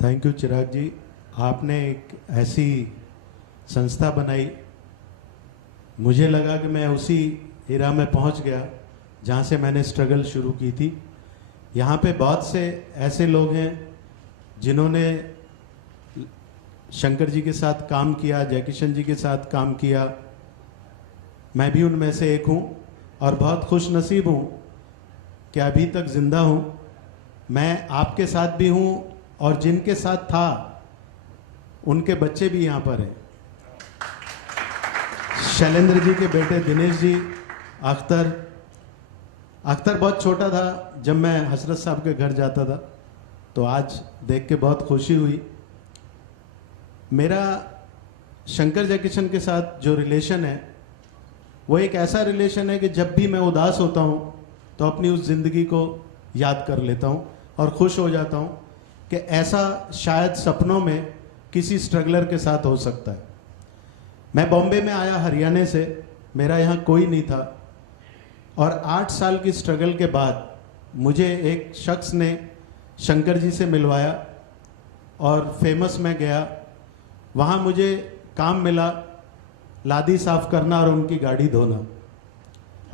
Thank you चिराग जी। आपने एक ऐसी संस्था बनाई, मुझे लगा कि मैं उसी एरा में पहुंच गया जहां से मैंने स्ट्रगल शुरू की थी। यहाँ पे बहुत से ऐसे लोग हैं जिन्होंने शंकर जी के साथ काम किया, जयकिशन जी के साथ काम किया। मैं भी उनमें से एक हूँ और बहुत खुश नसीब हूँ कि अभी तक जिंदा हूँ। मैं आपके साथ भी हूँ और जिनके साथ था उनके बच्चे भी यहाँ पर हैं। शैलेंद्र जी के बेटे दिनेश जी, अख्तर बहुत छोटा था जब मैं हजरत साहब के घर जाता था, तो आज देख के बहुत खुशी हुई। मेरा शंकर जयकिशन के साथ जो रिलेशन है वो एक ऐसा रिलेशन है कि जब भी मैं उदास होता हूँ तो अपनी उस ज़िंदगी को याद कर लेता हूँ और खुश हो जाता हूँ कि ऐसा शायद सपनों में किसी स्ट्रगलर के साथ हो सकता है। मैं बॉम्बे में आया हरियाणा से, मेरा यहाँ कोई नहीं था और 8 साल की स्ट्रगल के बाद मुझे एक शख्स ने शंकर जी से मिलवाया और फेमस में गया। वहाँ मुझे काम मिला लादी साफ करना और उनकी गाड़ी धोना,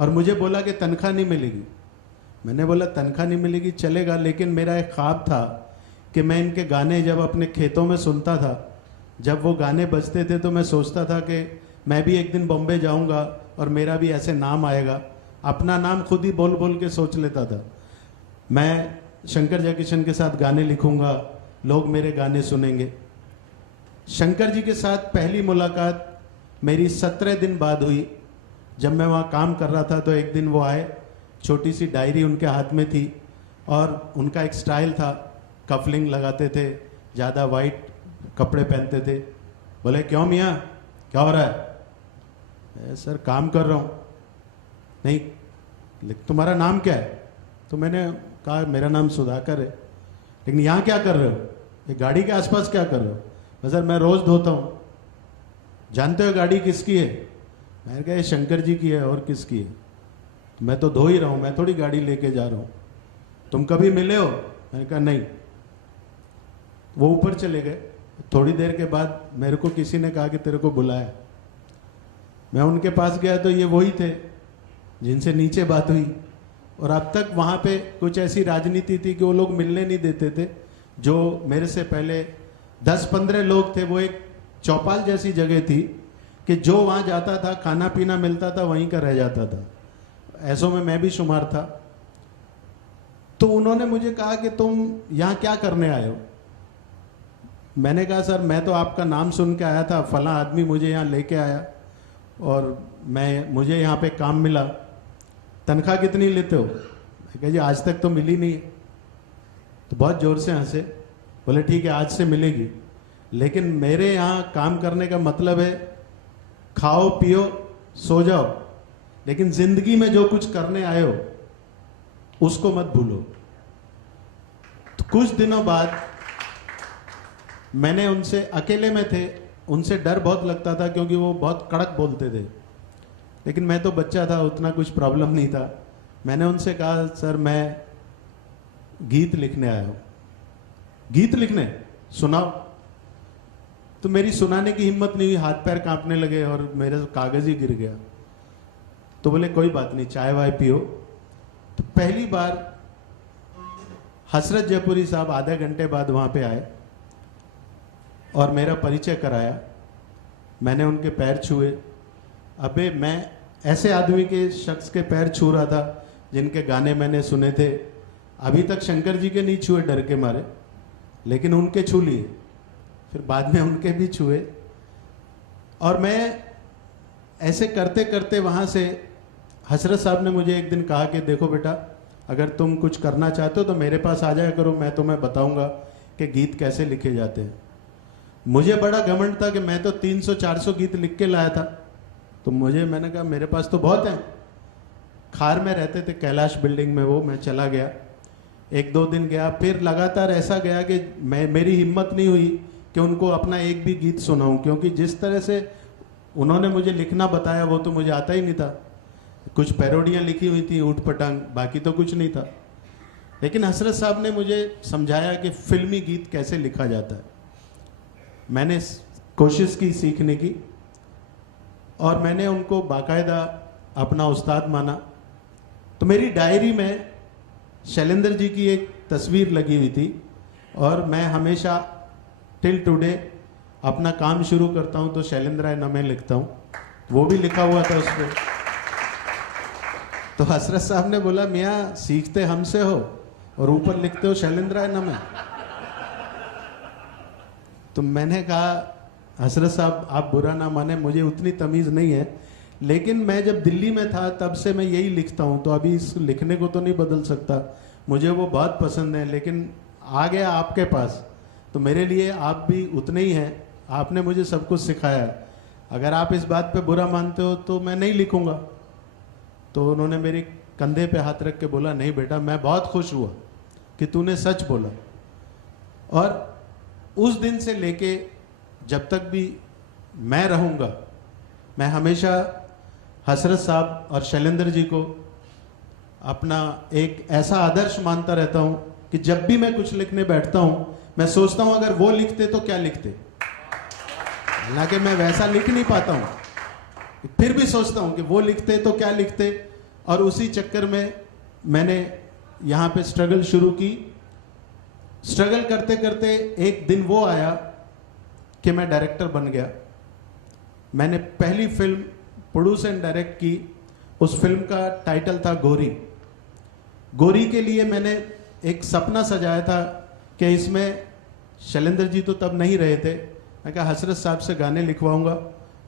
और मुझे बोला कि तनख्वाह नहीं मिलेगी। मैंने बोला तनख्वाह नहीं मिलेगी चलेगा, लेकिन मेरा एक ख्वाब था कि मैं इनके गाने जब अपने खेतों में सुनता था, जब वो गाने बजते थे तो मैं सोचता था कि मैं भी एक दिन बॉम्बे जाऊंगा और मेरा भी ऐसे नाम आएगा। अपना नाम खुद ही बोल बोल के सोच लेता था। मैं शंकर जयकिशन के साथ गाने लिखूंगा, लोग मेरे गाने सुनेंगे। शंकर जी के साथ पहली मुलाकात मेरी 17 दिन बाद हुई। जब मैं वहाँ काम कर रहा था तो एक दिन वो आए, छोटी सी डायरी उनके हाथ में थी और उनका एक स्टाइल था, कफलिंग लगाते थे, ज़्यादा वाइट कपड़े पहनते थे। बोले क्यों मियाँ, क्या हो रहा है? सर काम कर रहा हूँ। नहीं, तुम्हारा नाम क्या है? तो मैंने कहा मेरा नाम सुधाकर है। लेकिन यहाँ क्या कर रहे हो? ये गाड़ी के आसपास क्या कर रहे हो? सर मैं रोज़ धोता हूँ। जानते हो गाड़ी किसकी है? मैंने कहा ये शंकर जी की है, और किसकी है? तो मैं तो धो ही रहा हूँ, मैं थोड़ी गाड़ी लेके जा रहा हूँ। तुम कभी मिले हो? मैंने कहा नहीं। वो ऊपर चले गए। थोड़ी देर के बाद मेरे को किसी ने कहा कि तेरे को बुलाया। मैं उनके पास गया तो ये वही थे जिनसे नीचे बात हुई। और अब तक वहाँ पे कुछ ऐसी राजनीति थी कि वो लोग मिलने नहीं देते थे। जो मेरे से पहले 10-15 लोग थे, वो एक चौपाल जैसी जगह थी कि जो वहाँ जाता था खाना पीना मिलता था, वहीं का रह जाता था। ऐसों में मैं भी शुमार था। तो उन्होंने मुझे कहा कि तुम यहाँ क्या करने आए हो? मैंने कहा सर मैं तो आपका नाम सुन के आया था, फला आदमी मुझे यहाँ लेके आया और मुझे यहाँ पे काम मिला। तनख्वाह कितनी लेते हो? मैं कहा जी आज तक तो मिली नहीं। तो बहुत ज़ोर से हंसे। बोले ठीक है आज से मिलेगी, लेकिन मेरे यहाँ काम करने का मतलब है खाओ पियो सो जाओ, लेकिन ज़िंदगी में जो कुछ करने आए हो उसको मत भूलो। तो कुछ दिनों बाद मैंने उनसे, अकेले में थे, उनसे डर बहुत लगता था क्योंकि वो बहुत कड़क बोलते थे, लेकिन मैं तो बच्चा था, उतना कुछ प्रॉब्लम नहीं था। मैंने उनसे कहा सर मैं गीत लिखने आया हूँ। गीत लिखने? सुनाओ। तो मेरी सुनाने की हिम्मत नहीं हुई, हाथ पैर कांपने लगे और मेरे कागज ही गिर गया। तो बोले कोई बात नहीं, चाय वाय पियो। तो पहली बार हसरत जयपुरी साहब आधे घंटे बाद वहाँ पे आए और मेरा परिचय कराया। मैंने उनके पैर छुए। अबे मैं ऐसे आदमी के शख्स के पैर छू रहा था जिनके गाने मैंने सुने थे। अभी तक शंकर जी के नहीं छुए डर के मारे, लेकिन उनके छू लिए। फिर बाद में उनके भी छुए। और मैं ऐसे करते करते वहाँ से, हजरत साहब ने मुझे एक दिन कहा कि देखो बेटा, अगर तुम कुछ करना चाहते हो तो मेरे पास आ जाया करो, मैं तुम्हें बताऊंगा कि गीत कैसे लिखे जाते हैं। मुझे बड़ा घमंड था कि मैं तो 300-400 गीत लिख के लाया था। तो मैंने कहा मेरे पास तो बहुत हैं। खार में रहते थे कैलाश बिल्डिंग में, वो मैं चला गया। 1-2 दिन गया, फिर लगातार ऐसा गया कि मेरी हिम्मत नहीं हुई कि उनको अपना एक भी गीत सुनाऊं, क्योंकि जिस तरह से उन्होंने मुझे लिखना बताया वो तो मुझे आता ही नहीं था। कुछ पैरोडियाँ लिखी हुई थी ऊट पटांग, बाकी तो कुछ नहीं था। लेकिन हसरत साहब ने मुझे समझाया कि फिल्मी गीत कैसे लिखा जाता है। मैंने कोशिश की सीखने की और मैंने उनको बाकायदा अपना उस्ताद माना। तो मेरी डायरी में शैलेंद्र जी की एक तस्वीर लगी हुई थी और मैं हमेशा टिल टुडे अपना काम शुरू करता हूं तो शैलेंद्र नमे लिखता हूं, वो भी लिखा हुआ था उस पर। तो हसरत साहब ने बोला, मियाँ सीखते हमसे हो और ऊपर लिखते हो शैलेंद्र नमे। तो मैंने कहा, हसरत साहब आप बुरा ना माने, मुझे उतनी तमीज़ नहीं है, लेकिन मैं जब दिल्ली में था तब से मैं यही लिखता हूँ, तो अभी इस लिखने को तो नहीं बदल सकता। मुझे वो बहुत पसंद है, लेकिन आ गया आपके पास तो मेरे लिए आप भी उतने ही हैं। आपने मुझे सब कुछ सिखाया है, अगर आप इस बात पे बुरा मानते हो तो मैं नहीं लिखूँगा। तो उन्होंने मेरे कंधे पे हाथ रख के बोला, नहीं बेटा, मैं बहुत खुश हुआ कि तूने सच बोला। और उस दिन से लेके जब तक भी मैं रहूँगा, मैं हमेशा हसरत साहब और शैलेंद्र जी को अपना एक ऐसा आदर्श मानता रहता हूँ कि जब भी मैं कुछ लिखने बैठता हूँ मैं सोचता हूँ अगर वो लिखते तो क्या लिखते। हालांकि मैं वैसा लिख नहीं पाता हूँ, फिर भी सोचता हूँ कि वो लिखते तो क्या लिखते। और उसी चक्कर में मैंने यहाँ पे स्ट्रगल शुरू की। स्ट्रगल करते करते एक दिन वो आया कि मैं डायरेक्टर बन गया। मैंने पहली फिल्म प्रोड्यूस एंड डायरेक्ट की। उस फिल्म का टाइटल था गोरी। गोरी के लिए मैंने एक सपना सजाया था कि इसमें शैलेंद्र जी तो तब नहीं रहे थे। मैं कहा हसरत साहब से गाने लिखवाऊंगा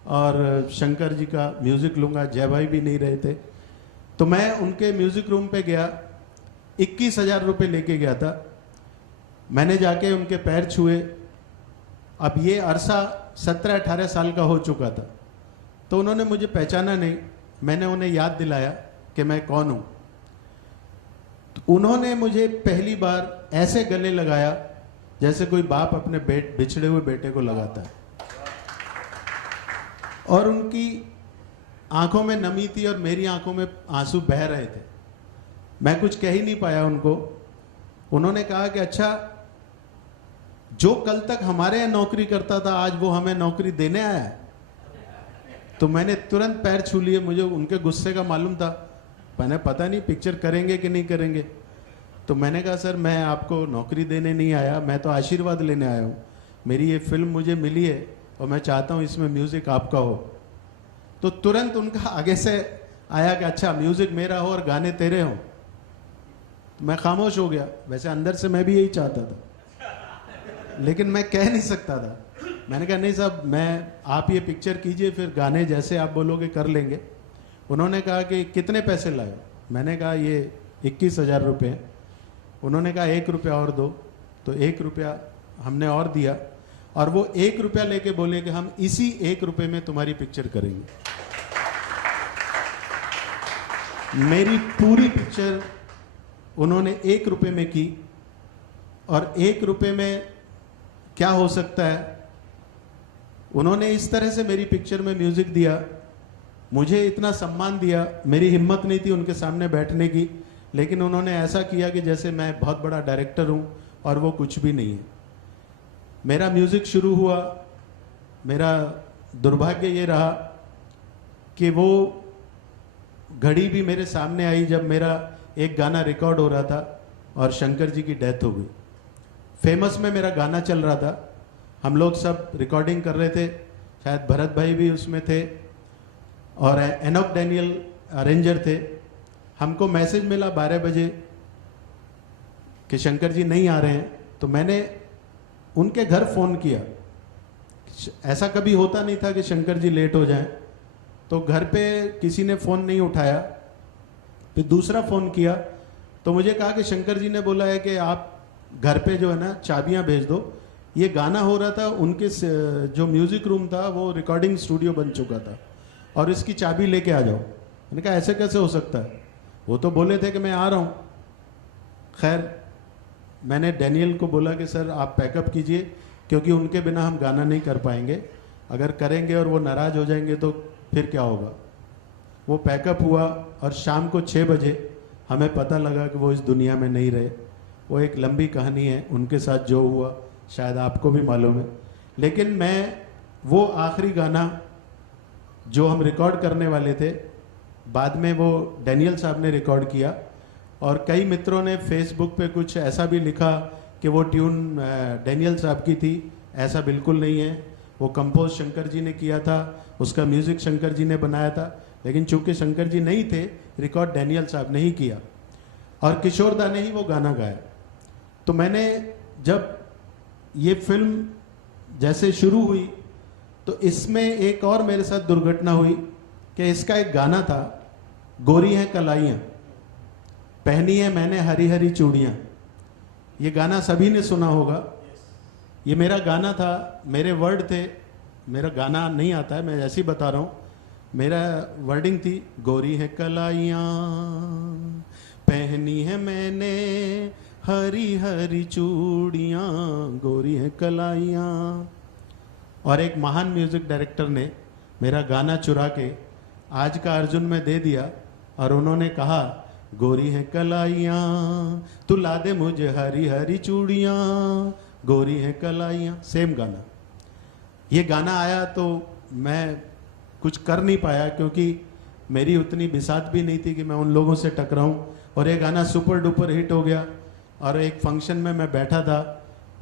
और शंकर जी का म्यूज़िक लूँगा। जय भाई भी नहीं रहे थे, तो मैं उनके म्यूज़िक रूम पे गया। 21,000 रुपये लेके गया था। मैंने जाके उनके पैर छुए। अब ये अरसा 17-18 साल का हो चुका था, तो उन्होंने मुझे पहचाना नहीं। मैंने उन्हें याद दिलाया कि मैं कौन हूँ। तो उन्होंने मुझे पहली बार ऐसे गले लगाया जैसे कोई बाप अपने बिछड़े हुए बेटे को लगाता है। और उनकी आंखों में नमी थी और मेरी आंखों में आंसू बह रहे थे। मैं कुछ कह ही नहीं पाया उनको। उन्होंने कहा कि अच्छा, जो कल तक हमारे यहाँ नौकरी करता था आज वो हमें नौकरी देने आया है। तो मैंने तुरंत पैर छू लिए। मुझे उनके गुस्से का मालूम था। मैंने पता नहीं पिक्चर करेंगे कि नहीं करेंगे। तो मैंने कहा, सर मैं आपको नौकरी देने नहीं आया, मैं तो आशीर्वाद लेने आया हूँ। मेरी ये फिल्म मुझे मिली है और मैं चाहता हूँ इसमें म्यूज़िक आपका हो। तो तुरंत उनका आगे से आया कि अच्छा म्यूज़िक मेरा हो और गाने तेरे हों। तो मैं खामोश हो गया। वैसे अंदर से मैं भी यही चाहता था, लेकिन मैं कह नहीं सकता था। मैंने कहा नहीं साहब, आप ये पिक्चर कीजिए, फिर गाने जैसे आप बोलोगे कर लेंगे। उन्होंने कहा कि कितने पैसे लाए। मैंने कहा ये 21,000 रुपये हैं। उन्होंने कहा 1 रुपया और दो। तो 1 रुपया हमने और दिया और वो 1 रुपया लेके बोले कि हम इसी 1 रुपये में तुम्हारी पिक्चर करेंगे। मेरी पूरी पिक्चर उन्होंने 1 रुपये में की। और 1 रुपये में क्या हो सकता है, उन्होंने इस तरह से मेरी पिक्चर में म्यूजिक दिया, मुझे इतना सम्मान दिया। मेरी हिम्मत नहीं थी उनके सामने बैठने की, लेकिन उन्होंने ऐसा किया कि जैसे मैं बहुत बड़ा डायरेक्टर हूँ और वो कुछ भी नहीं है। मेरा म्यूजिक शुरू हुआ। मेरा दुर्भाग्य ये रहा कि वो घड़ी भी मेरे सामने आई जब मेरा एक गाना रिकॉर्ड हो रहा था और शंकर जी की डेथ हो गई। फेमस में मेरा गाना चल रहा था, हम लोग सब रिकॉर्डिंग कर रहे थे, शायद भरत भाई भी उसमें थे और एनोक डैनियल अरेंजर थे। हमको मैसेज मिला 12 बजे कि शंकर जी नहीं आ रहे हैं। तो मैंने उनके घर फ़ोन किया। ऐसा कभी होता नहीं था कि शंकर जी लेट हो जाएं। तो घर पे किसी ने फ़ोन नहीं उठाया। फिर दूसरा फ़ोन किया तो मुझे कहा कि शंकर जी ने बोला है कि आप घर पे जो है ना चाबियां भेज दो। ये गाना हो रहा था, उनके जो म्यूज़िक रूम था वो रिकॉर्डिंग स्टूडियो बन चुका था और इसकी चाबी लेके आ जाओ। मैंने कहा ऐसे कैसे हो सकता है, वो तो बोले थे कि मैं आ रहा हूँ। खैर मैंने डैनियल को बोला कि सर आप पैकअप कीजिए, क्योंकि उनके बिना हम गाना नहीं कर पाएंगे। अगर करेंगे और वो नाराज़ हो जाएंगे तो फिर क्या होगा। वो पैकअप हुआ और शाम को 6 बजे हमें पता लगा कि वो इस दुनिया में नहीं रहे। वो एक लंबी कहानी है, उनके साथ जो हुआ शायद आपको भी मालूम है। लेकिन मैं वो आखिरी गाना जो हम रिकॉर्ड करने वाले थे, बाद में वो डैनियल साहब ने रिकॉर्ड किया, और कई मित्रों ने फेसबुक पे कुछ ऐसा भी लिखा कि वो ट्यून डैनियल साहब की थी। ऐसा बिल्कुल नहीं है, वो कंपोज शंकर जी ने किया था, उसका म्यूज़िक शंकर जी ने बनाया था, लेकिन चूंकि शंकर जी नहीं थे, रिकॉर्ड डैनियल साहब ने ही किया और किशोर दा ने ही वो गाना गाया। तो मैंने जब ये फिल्म जैसे शुरू हुई तो इसमें एक और मेरे साथ दुर्घटना हुई कि इसका एक गाना था, गोरी हैं कलाइयाँ, पहनी है मैंने हरी हरी चूड़ियाँ। ये गाना सभी ने सुना होगा। ये मेरा गाना था, मेरे वर्ड थे, मेरा गाना नहीं आता है, मैं ऐसे ही बता रहा हूँ। मेरा वर्डिंग थी, गोरी है कलाइयाँ पहनी है मैंने हरी हरी चूड़ियाँ, गोरी है कलाइयाँ। और एक महान म्यूजिक डायरेक्टर ने मेरा गाना चुरा के आज का अर्जुन में दे दिया और उन्होंने कहा, गोरी है कलाइयाँ तू ला दे मुझे हरी हरी चूड़ियाँ, गोरी है कलाइयाँ। सेम गाना। ये गाना आया तो मैं कुछ कर नहीं पाया, क्योंकि मेरी उतनी बिसात भी नहीं थी कि मैं उन लोगों से टकराऊं, और ये गाना सुपर डुपर हिट हो गया। और एक फंक्शन में मैं बैठा था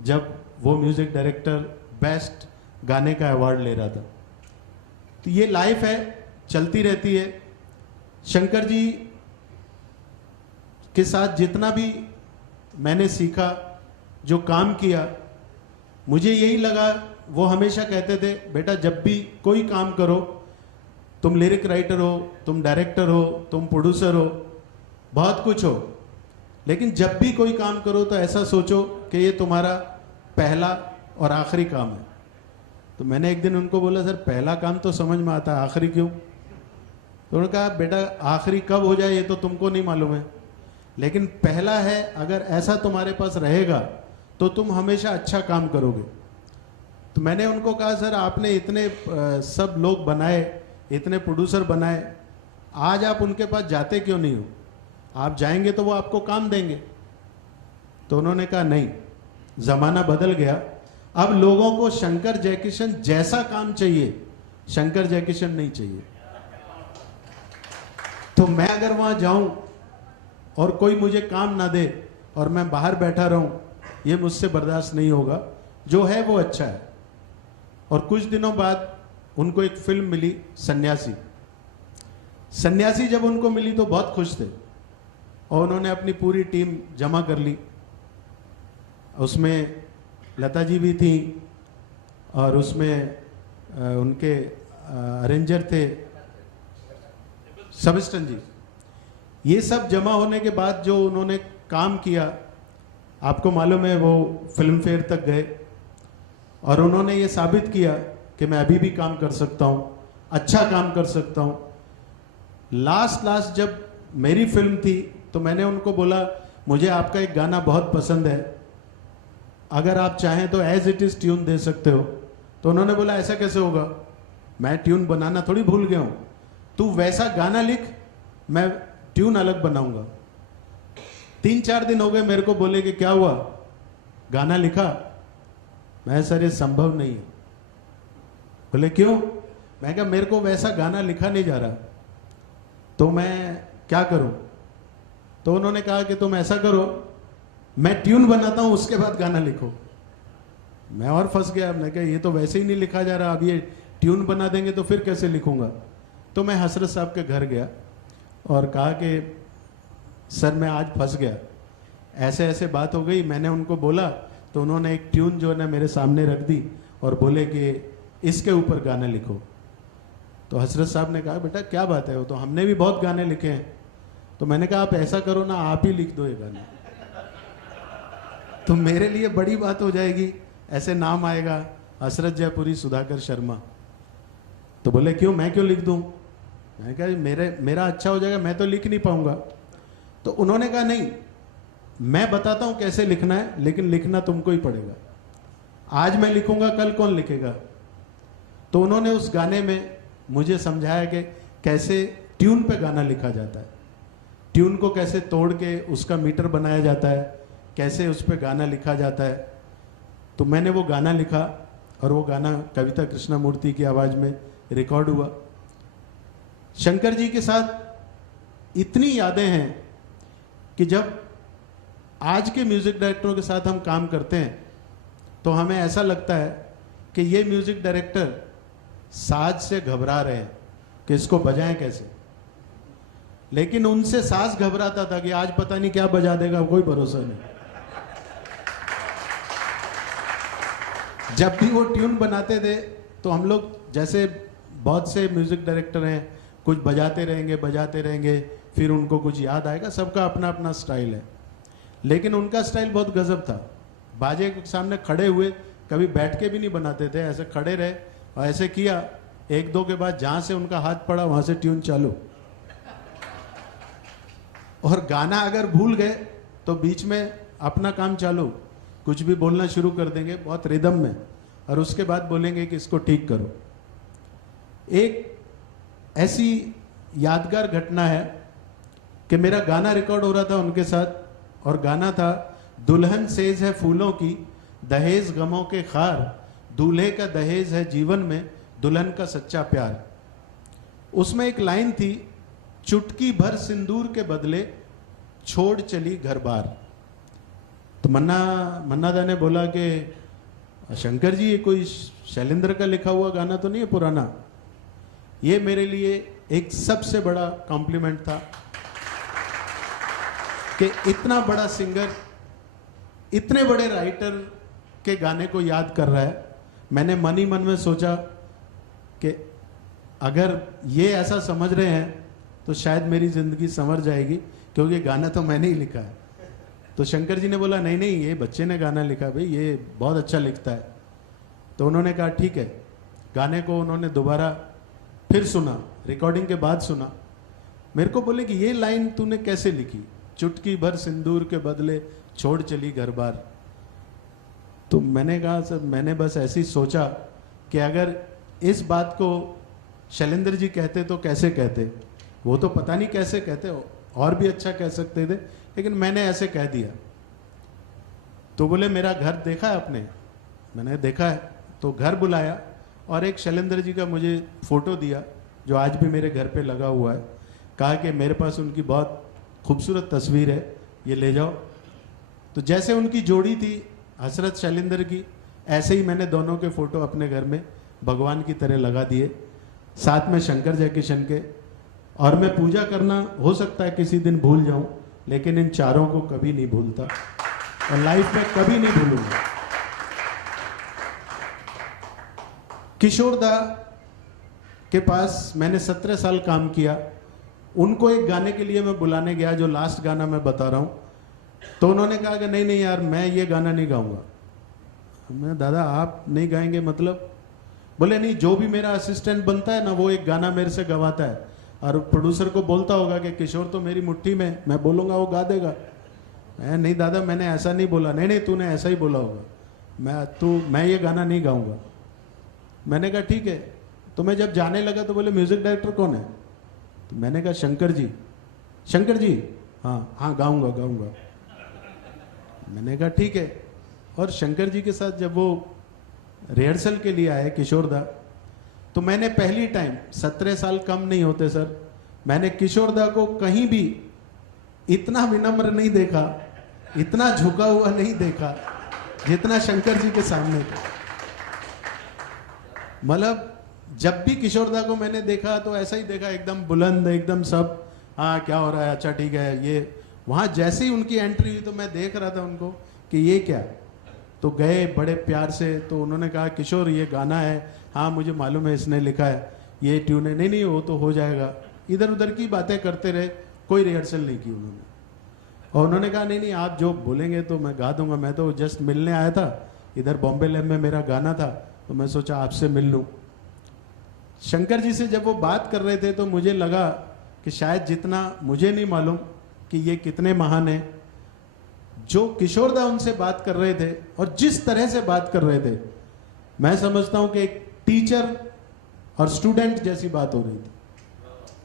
जब वो म्यूजिक डायरेक्टर बेस्ट गाने का अवार्ड ले रहा था। तो ये लाइफ है, चलती रहती है। शंकर जी के साथ जितना भी मैंने सीखा, जो काम किया, मुझे यही लगा, वो हमेशा कहते थे, बेटा जब भी कोई काम करो, तुम लिरिक राइटर हो, तुम डायरेक्टर हो, तुम प्रोड्यूसर हो, बहुत कुछ हो, लेकिन जब भी कोई काम करो तो ऐसा सोचो कि ये तुम्हारा पहला और आखिरी काम है। तो मैंने एक दिन उनको बोला, सर पहला काम तो समझ में आता है, आखिरी क्यों? तो उन्होंने कहा, बेटा आखिरी कब हो जाए ये तो तुमको नहीं मालूम है, लेकिन पहला है, अगर ऐसा तुम्हारे पास रहेगा तो तुम हमेशा अच्छा काम करोगे। तो मैंने उनको कहा, सर आपने इतने सब लोग बनाए, इतने प्रोड्यूसर बनाए, आज आप उनके पास जाते क्यों नहीं हो? आप जाएंगे तो वो आपको काम देंगे। तो उन्होंने कहा, नहीं, जमाना बदल गया, अब लोगों को शंकर जयकिशन जैसा काम चाहिए, शंकर जयकिशन नहीं चाहिए। तो मैं अगर वहां जाऊं और कोई मुझे काम ना दे और मैं बाहर बैठा रहूं, ये मुझसे बर्दाश्त नहीं होगा। जो है वो अच्छा है। और कुछ दिनों बाद उनको एक फिल्म मिली, सन्यासी। सन्यासी जब उनको मिली तो बहुत खुश थे और उन्होंने अपनी पूरी टीम जमा कर ली। उसमें लता जी भी थी और उसमें उनके अरेंजर थे सबस्टन जी। ये सब जमा होने के बाद जो उन्होंने काम किया, आपको मालूम है, वो फिल्म फेयर तक गए और उन्होंने ये साबित किया कि मैं अभी भी काम कर सकता हूँ, अच्छा काम कर सकता हूँ। लास्ट जब मेरी फिल्म थी तो मैंने उनको बोला, मुझे आपका एक गाना बहुत पसंद है, अगर आप चाहें तो एज इट इज ट्यून दे सकते हो। तो उन्होंने बोला, ऐसा कैसे होगा, मैं ट्यून बनाना थोड़ी भूल गया हूँ, तू वैसा गाना लिख, मैं ट्यून अलग बनाऊंगा। 3-4 दिन हो गए, मेरे को बोले कि क्या हुआ, गाना लिखा? मैं, सर ये संभव नहीं है। बोले क्यों? मैं कहा, मेरे को वैसा गाना लिखा नहीं जा रहा, तो मैं क्या करूं? तो उन्होंने कहा कि तुम ऐसा करो, मैं ट्यून बनाता हूं, उसके बाद गाना लिखो। मैं और फंस गया। मैं कहा, ये तो वैसे ही नहीं लिखा जा रहा, अब ये ट्यून बना देंगे तो फिर कैसे लिखूंगा? तो मैं हसरत साहब के घर गया और कहा कि सर मैं आज फंस गया, ऐसे ऐसे बात हो गई। मैंने उनको बोला तो उन्होंने एक ट्यून जो है ना मेरे सामने रख दी और बोले कि इसके ऊपर गाना लिखो। तो हसरत साहब ने कहा, बेटा क्या बात है, वो तो हमने भी बहुत गाने लिखे हैं। तो मैंने कहा, आप ऐसा करो ना, आप ही लिख दो ये गाना, तो मेरे लिए बड़ी बात हो जाएगी, ऐसे नाम आएगा, हसरत जयपुरी सुधाकर शर्मा। तो बोले क्यों, मैं क्यों लिख दूं? मैंने कहा, मेरा अच्छा हो जाएगा, मैं तो लिख नहीं पाऊंगा। तो उन्होंने कहा, नहीं, मैं बताता हूं कैसे लिखना है, लेकिन लिखना तुमको ही पड़ेगा। आज मैं लिखूंगा, कल कौन लिखेगा? तो उन्होंने उस गाने में मुझे समझाया कि कैसे ट्यून पे गाना लिखा जाता है, ट्यून को कैसे तोड़ के उसका मीटर बनाया जाता है, कैसे उस पर गाना लिखा जाता है। तो मैंने वो गाना लिखा और वो गाना कविता कृष्णमूर्ति की आवाज़ में रिकॉर्ड हुआ। शंकर जी के साथ इतनी यादें हैं कि जब आज के म्यूज़िक डायरेक्टरों के साथ हम काम करते हैं तो हमें ऐसा लगता है कि ये म्यूज़िक डायरेक्टर साज से घबरा रहे हैं कि इसको बजाएं कैसे, लेकिन उनसे साज घबराता था कि आज पता नहीं क्या बजा देगा, कोई भरोसा नहीं। जब भी वो ट्यून बनाते थे तो हम लोग, जैसे बहुत से म्यूज़िक डायरेक्टर हैं, कुछ बजाते रहेंगे, फिर उनको कुछ याद आएगा, सबका अपना अपना स्टाइल है, लेकिन उनका स्टाइल बहुत गजब था। बाजे के सामने खड़े हुए, कभी बैठ के भी नहीं बनाते थे, ऐसे खड़े रहे और ऐसे किया, एक दो के बाद जहाँ से उनका हाथ पड़ा वहाँ से ट्यून चालू। और गाना अगर भूल गए तो बीच में अपना काम चालू, कुछ भी बोलना शुरू कर देंगे बहुत रिदम में, और उसके बाद बोलेंगे कि इसको ठीक करो। एक ऐसी यादगार घटना है कि मेरा गाना रिकॉर्ड हो रहा था उनके साथ, और गाना था दुल्हन सेज है फूलों की, दहेज गमों के खार, दूल्हे का दहेज है जीवन में, दुल्हन का सच्चा प्यार। उसमें एक लाइन थी, चुटकी भर सिंदूर के बदले छोड़ चली घर बार। तो मन्ना दा ने बोला कि शंकर जी ये कोई शैलेंद्र का लिखा हुआ गाना तो नहीं है पुराना। ये मेरे लिए एक सबसे बड़ा कॉम्प्लीमेंट था कि इतना बड़ा सिंगर इतने बड़े राइटर के गाने को याद कर रहा है। मैंने मन ही मन में सोचा कि अगर ये ऐसा समझ रहे हैं तो शायद मेरी ज़िंदगी संवर जाएगी, क्योंकि गाना तो मैंने ही लिखा है। तो शंकर जी ने बोला नहीं नहीं, ये बच्चे ने गाना लिखा, भाई ये बहुत अच्छा लिखता है। तो उन्होंने कहा ठीक है। गाने को उन्होंने दोबारा फिर सुना, रिकॉर्डिंग के बाद सुना। मेरे को बोले कि ये लाइन तूने कैसे लिखी, चुटकी भर सिंदूर के बदले छोड़ चली घर बार। तो मैंने कहा सर, मैंने बस ऐसे ही सोचा कि अगर इस बात को शैलेंद्र जी कहते तो कैसे कहते, वो तो पता नहीं कैसे कहते, और भी अच्छा कह सकते थे, लेकिन मैंने ऐसे कह दिया। तो बोले मेरा घर देखा है आपने? मैंने देखा है। तो घर बुलाया और एक शैलेंद्र जी का मुझे फ़ोटो दिया जो आज भी मेरे घर पे लगा हुआ है। कहा कि मेरे पास उनकी बहुत खूबसूरत तस्वीर है, ये ले जाओ। तो जैसे उनकी जोड़ी थी हसरत शैलेंद्र की, ऐसे ही मैंने दोनों के फ़ोटो अपने घर में भगवान की तरह लगा दिए, साथ में शंकर जयकिशन के। और मैं पूजा करना हो सकता है किसी दिन भूल जाऊं, लेकिन इन चारों को कभी नहीं भूलता और लाइफ में कभी नहीं भूलूंगा। किशोर दा के पास मैंने 17 साल काम किया। उनको एक गाने के लिए मैं बुलाने गया, जो लास्ट गाना मैं बता रहा हूँ। तो उन्होंने कहा कि नहीं नहीं यार, मैं ये गाना नहीं गाऊंगा। मैं, दादा आप नहीं गाएंगे मतलब? बोले नहीं, जो भी मेरा असिस्टेंट बनता है ना, वो एक गाना मेरे से गवाता है और प्रोड्यूसर को बोलता होगा कि किशोर तो मेरी मुट्ठी में, मैं बोलूँगा वो गा देगा। मैं, नहीं दादा मैंने ऐसा नहीं बोला। नहीं नहीं, तूने ऐसा ही बोला होगा, मैं ये गाना नहीं गाऊंगा। मैंने कहा ठीक है। तो मैं जब जाने लगा तो बोले म्यूजिक डायरेक्टर कौन है? तो मैंने कहा शंकर जी। शंकर जी? हाँ गाऊंगा। मैंने कहा ठीक है। और शंकर जी के साथ जब वो रिहर्सल के लिए आए किशोर दा, तो मैंने पहली टाइम, 17 साल कम नहीं होते सर, मैंने किशोर दा को कहीं भी इतना विनम्र नहीं देखा, इतना झुका हुआ नहीं देखा जितना शंकर जी के सामने था। मतलब जब भी किशोर दा को मैंने देखा तो ऐसा ही देखा, एकदम बुलंद, एकदम सब, हाँ क्या हो रहा है, अच्छा ठीक है ये। वहाँ जैसे ही उनकी एंट्री हुई तो मैं देख रहा था उनको कि ये क्या। तो गए बड़े प्यार से, तो उन्होंने कहा किशोर ये गाना है। हाँ मुझे मालूम है, इसने लिखा है, ये ट्यून है। नहीं नहीं वो तो हो जाएगा। इधर उधर की बातें करते रहे, कोई रिहर्सल नहीं की उन्होंने। और उन्होंने कहा नहीं नहीं आप जो बोलेंगे तो मैं गा दूंगा। मैं तो जस्ट मिलने आया था, इधर बॉम्बे लैब में मेरा गाना था, तो मैं सोचा आपसे मिल लूँ। शंकर जी से जब वो बात कर रहे थे तो मुझे लगा कि शायद जितना मुझे नहीं मालूम कि ये कितने महान हैं, जो किशोर दा उनसे बात कर रहे थे और जिस तरह से बात कर रहे थे, मैं समझता हूं कि एक टीचर और स्टूडेंट जैसी बात हो रही थी।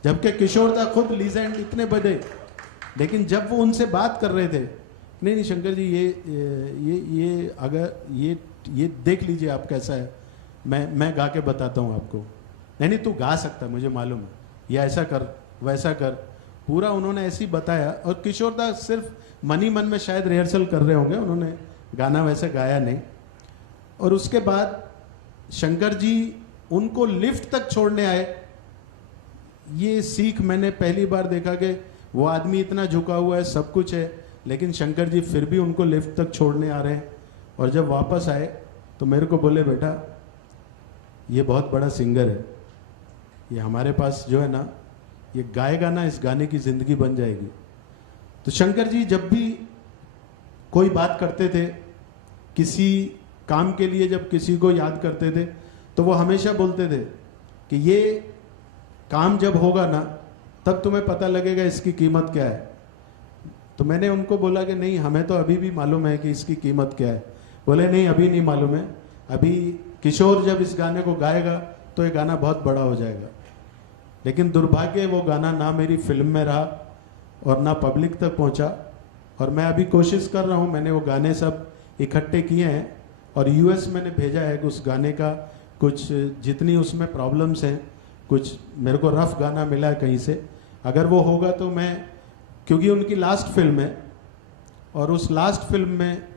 जबकि किशोर दा खुद लीजेंड इतने बड़े, लेकिन जब वो उनसे बात कर रहे थे नहीं नहीं शंकर जी, ये अगर ये देख लीजिए आप कैसा है, मैं गा के बताता हूँ आपको। नहीं नहीं तू गा सकता है, मुझे मालूम है, ये ऐसा कर वैसा कर, पूरा उन्होंने ऐसे ही बताया। और किशोर दा सिर्फ मन ही मन में शायद रिहर्सल कर रहे होंगे, उन्होंने गाना वैसे गाया नहीं। और उसके बाद शंकर जी उनको लिफ्ट तक छोड़ने आए। ये सीख मैंने पहली बार देखा कि वो आदमी इतना झुका हुआ है, सब कुछ है, लेकिन शंकर जी फिर भी उनको लिफ्ट तक छोड़ने आ रहे हैं। और जब वापस आए तो मेरे को बोले, बेटा ये बहुत बड़ा सिंगर है, ये हमारे पास जो है ना, ये गाएगा ना, इस गाने की जिंदगी बन जाएगी। तो शंकर जी जब भी कोई बात करते थे, किसी काम के लिए जब किसी को याद करते थे, तो वो हमेशा बोलते थे कि ये काम जब होगा ना, तब तुम्हें पता लगेगा इसकी कीमत क्या है। तो मैंने उनको बोला कि नहीं, हमें तो अभी भी मालूम है कि इसकी कीमत क्या है। बोले नहीं, अभी नहीं मालूम है, अभी किशोर जब इस गाने को गाएगा तो ये गाना बहुत बड़ा हो जाएगा। लेकिन दुर्भाग्य वो गाना ना मेरी फिल्म में रहा और ना पब्लिक तक पहुंचा। और मैं अभी कोशिश कर रहा हूं, मैंने वो गाने सब इकट्ठे किए हैं और यूएस मैंने भेजा है उस गाने का, कुछ जितनी उसमें प्रॉब्लम्स हैं, कुछ मेरे को रफ गाना मिला है कहीं से। अगर वो होगा तो मैं, क्योंकि उनकी लास्ट फिल्म है और उस लास्ट फिल्म में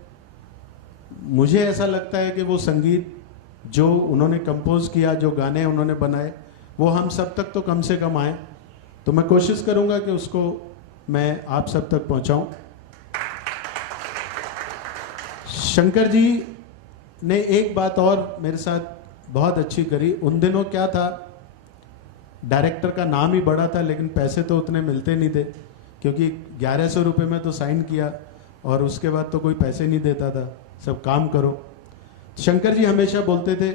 मुझे ऐसा लगता है कि वो संगीत जो उन्होंने कंपोज किया, जो गाने उन्होंने बनाए, वो हम सब तक तो कम से कम आए। तो मैं कोशिश करूंगा कि उसको मैं आप सब तक पहुंचाऊं। शंकर जी ने एक बात और मेरे साथ बहुत अच्छी करी। उन दिनों क्या था, डायरेक्टर का नाम ही बड़ा था लेकिन पैसे तो उतने मिलते नहीं थे, क्योंकि 1100 रुपये में तो साइन किया और उसके बाद तो कोई पैसे नहीं देता था, सब काम करो। शंकर जी हमेशा बोलते थे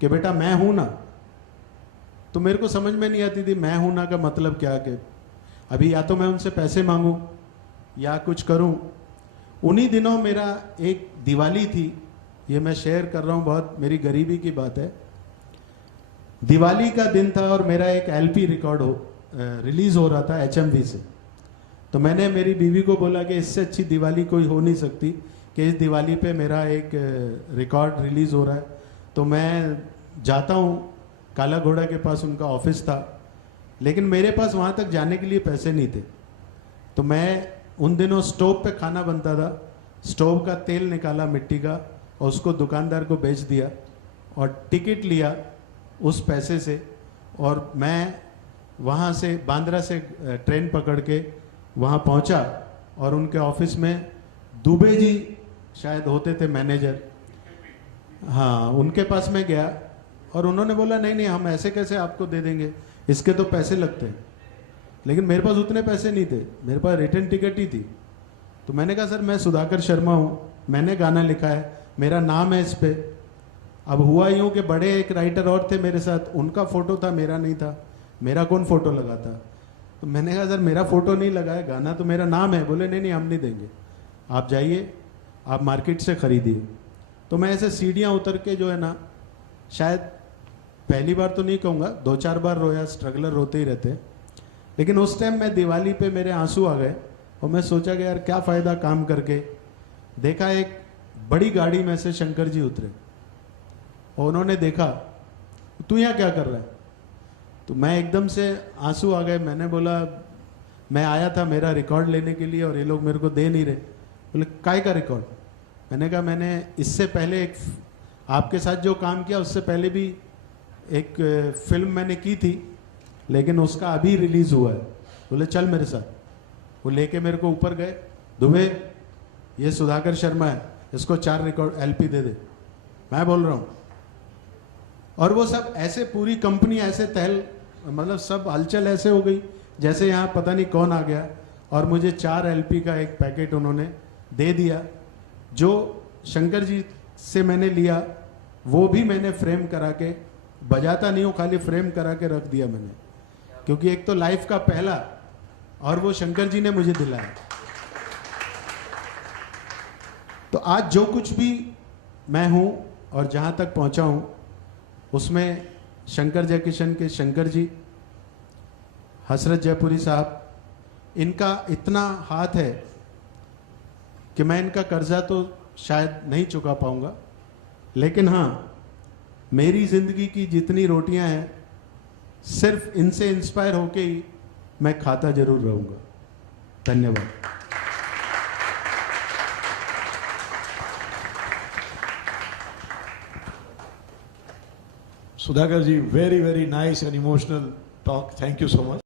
कि बेटा मैं हूं ना। तो मेरे को समझ में नहीं आती थी मैं हूं ना का मतलब क्या, कि अभी या तो मैं उनसे पैसे मांगूं या कुछ करूं। उन्हीं दिनों मेरा एक दिवाली थी, ये मैं शेयर कर रहा हूं, बहुत मेरी गरीबी की बात है। दिवाली का दिन था और मेरा एक एलपी रिलीज हो रहा था एचएमवी से। तो मैंने मेरी बीवी को बोला कि इससे अच्छी दिवाली कोई हो नहीं सकती कि इस दिवाली पे मेरा एक रिकॉर्ड रिलीज हो रहा है। तो मैं जाता हूँ, काला घोड़ा के पास उनका ऑफिस था, लेकिन मेरे पास वहाँ तक जाने के लिए पैसे नहीं थे। तो मैं उन दिनों स्टोव पे खाना बनता था, स्टोव का तेल निकाला मिट्टी का और उसको दुकानदार को बेच दिया और टिकट लिया उस पैसे से। और मैं वहाँ से बांद्रा से ट्रेन पकड़ के वहाँ पहुँचा और उनके ऑफिस में दुबे जी शायद होते थे मैनेजर, हाँ, उनके पास में गया और उन्होंने बोला नहीं नहीं हम ऐसे कैसे आपको दे देंगे, इसके तो पैसे लगते हैं। लेकिन मेरे पास उतने पैसे नहीं थे, मेरे पास रिटर्न टिकट ही थी। तो मैंने कहा सर मैं सुधाकर शर्मा हूँ, मैंने गाना लिखा है, मेरा नाम है इस पे। अब हुआ यूँ कि बड़े एक राइटर और थे मेरे साथ, उनका फोटो था, मेरा नहीं था, मेरा कौन फोटो लगाता। तो मैंने कहा सर मेरा फोटो नहीं लगा है, गाना तो मेरा नाम है। बोले नहीं नहीं हम नहीं देंगे, आप जाइए आप मार्केट से खरीदिए। तो मैं ऐसे सीढ़ियाँ उतर के जो है ना, शायद पहली बार तो नहीं कहूँगा, 2-4 बार रोया, स्ट्रगलर रोते ही रहते। लेकिन उस टाइम मैं दिवाली पे मेरे आंसू आ गए और मैं सोचा कि यार क्या फ़ायदा काम करके। देखा एक बड़ी गाड़ी में से शंकर जी उतरे और उन्होंने देखा तू यहाँ क्या कर रहा है। तो मैं एकदम से आंसू आ गए। मैंने बोला मैं आया था मेरा रिकॉर्ड लेने के लिए और ये लोग मेरे को दे नहीं रहे। बोले काय का रिकॉर्ड। मैंने कहा मैंने इससे पहले एक आपके साथ जो काम किया उससे पहले भी एक फिल्म मैंने की थी, लेकिन उसका अभी रिलीज हुआ है। बोले चल मेरे साथ। वो लेके मेरे को ऊपर गए, दुबे ये सुधाकर शर्मा है, इसको 4 रिकॉर्ड एलपी दे दे। मैं बोल रहा हूँ और वो सब ऐसे, पूरी कंपनी ऐसे तहल, मतलब सब हलचल ऐसे हो गई जैसे यहाँ पता नहीं कौन आ गया और मुझे 4 एलपी का एक पैकेट उन्होंने दे दिया। जो शंकर जी से मैंने लिया वो भी मैंने फ्रेम करा के, बजाता नहीं हूँ, खाली फ्रेम करा के रख दिया मैंने, क्योंकि एक तो लाइफ का पहला और वो शंकर जी ने मुझे दिलाया। तो आज जो कुछ भी मैं हूँ और जहाँ तक पहुँचा हूँ उसमें शंकर जयकिशन के शंकर जी, हसरत जयपुरी साहब, इनका इतना हाथ है कि मैं इनका कर्जा तो शायद नहीं चुका पाऊंगा, लेकिन हाँ, मेरी जिंदगी की जितनी रोटियां हैं सिर्फ इनसे इंस्पायर होके ही मैं खाता जरूर रहूंगा। धन्यवाद। Sudhakar ji, very, very nice and emotional talk. Thank you so much.